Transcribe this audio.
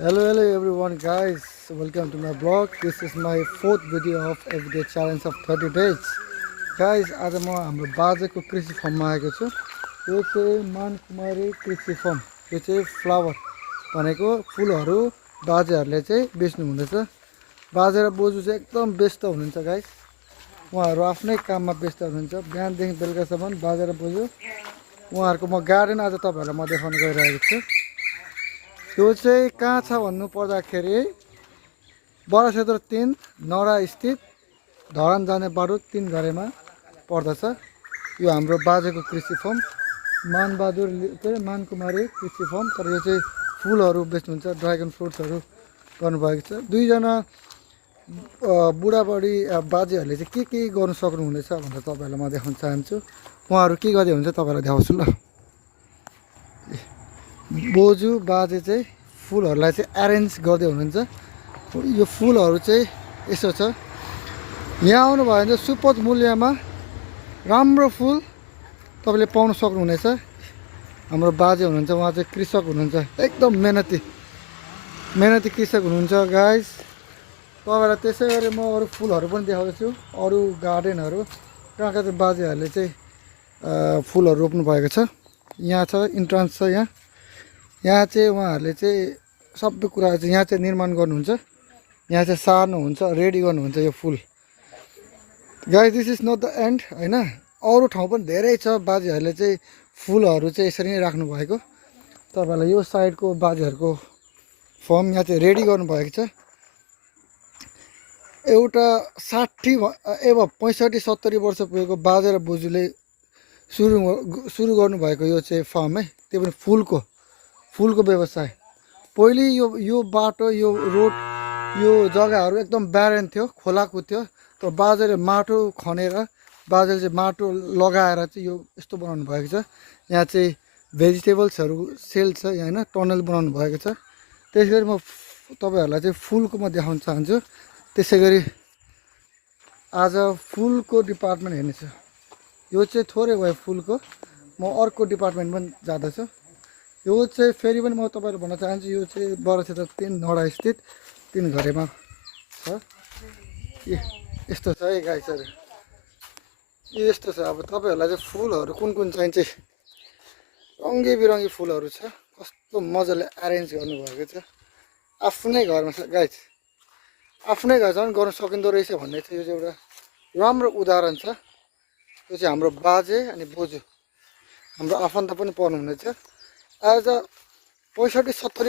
Hello everyone guys, welcome to my blog. This is my fourth video of everyday challenge of 30 days. Guys, आज म हाम्रो बाजेको कृषि फर्ममा आएको छु। यो चाहिँ मानकुमारी कृषि फर्म। यो चाहिँ फ्लावर भनेको फुलहरू बाजेहरूले चाहिँ बेच्नु हुँदैछ। बाजे र बोजू चाहिँ एकदम व्यस्त हुनुहुन्छ गाइस। उहाँहरू आफ्नै काममा व्यस्त हुनुहुन्छ। बिहानदेखि बेलुकासम्म बाजे र बोजू उहाँहरूको म गार्डन आज तपाईहरुलाई म देखाउन गइरहेको छु। यो चाहिँ कहाँ छ भन्नु पर्दाखेरि बरासेतर 3 नौरा स्थित धरान जाने बाटो 3 घरेमा पर्दछ। यो हाम्रो बाजेको कृषि फर्म मानबहादुर मानकुमारी कृषि फर्म। तर यो चाहिँ फुलहरू बेच्नुहुन्छ, ड्रागन फ्रुट्सहरू गर्नुभएको छ। दुईजना बुढाबुढी बाजेहरूले चाहिँ के गर्नु सक्नुहुनेछ भनेर तपाईहरुलाई म देखाउन चाहन्छु। उहाँहरू के गर्दै हुन्छ तपाईहरुलाई देखाउँछु ल। बोजू बाजे चाहिँ फुलहरूलाई चाहिँ एरेन्ज गर्दै हुनुहुन्छ। यो फुलहरू चाहिँ यसो छ। यहाँ आउनुभयो भने सुपथ मूल्यमा राम्रो फुल तपाईले पाउन सक्नुहुनेछ। हाम्रो बाजे हुनुहुन्छ, उहाँ चाहिँ कृषक हुनुहुन्छ, एकदम मेहनती कृषक हुनुहुन्छ गाइस। तपाईलाई त्यसै गरी म अरू फुलहरू पनि देखाउँछु, अरू गार्डनहरू कहाँ चाहिँ बाजेहरूले चाहिँ फुलहरू रोप्नु भएको छ। यहाँ छ, इन्ट्रान्स छ। यहाँ चाहिँ उहाँहरूले चाहिँ सबै कुरा चाहिँ यहाँ चाहिँ निर्माण गर्नुहुन्छ। यहाँ चाहिँ सार्नुहुन्छ, रेडी गर्नुहुन्छ यो फुल। Guys, this is not the end हैन। अरू ठाउँ पनि धेरै छ। बाजेहरूले चाहिँ फुलहरू चाहिँ यसरी नै राख्नु भएको। तपाईहरुलाई यो साइडको बाजेहरूको फर्म यहाँ चाहिँ रेडी गर्नुभएको छ। एउटा 65-70 वर्ष पुगेको बाजे र बोजूले सुरु गर्नुभएको यो चाहिँ फर्म है। त्यो पनि फुलको व्यवसाय। पहिले यो बाटो, यो रोड, यो जग्गाहरू एकदम ब्यारेन थियो, खोलाको थियो। तर बाजेले माटो खनेर, बाजेले चाहिँ माटो लगाएर चाहिँ यो यस्तो बनाउनु भएको छ। यहाँ चाहिँ भेजिटेबल्सहरू सेल छ यहाँ हैन, टनल बनाउनु भएको छ। त्यसैगरी म तपाईहरुलाई चाहिँ फुलको म देखाउन चाहन्छु। त्यसैगरी आज फुलको डिपार्टमेन्ट हेर्नेछु। यो चाहिँ थोरै भयो फुलको। म अर्को डिपार्टमेन्ट पनि जाँदैछु। यो चाहिँ फेरि पनि म तपाईहरुलाई भन्न चाहन्छु, यो चाहिँ बरासेतर 3 नौरा स्थित 3 घरेमा छ। यस्तो छ है गाइसहरु। यस्तो छ। अब तपाईहरुलाई चाहिँ फुलहरू कुन चाहिन्छ, रङ्गी बिरङ्गी फुलहरू छ। कस्तो मजाले अरेन्ज गर्नुभएको छ आफ्नै घरमा छ गाइस। आफ्नै घर झन् गर्न सकिँदो रहेछ भन्ने चाहिँ यो चाहिँ एउटा राम्रो उदाहरण छ। यो चाहिँ हाम्रो बाजे अनि बोजू, हाम्रो आफन्त पनि पर्नुहुनेछ। आज 65-70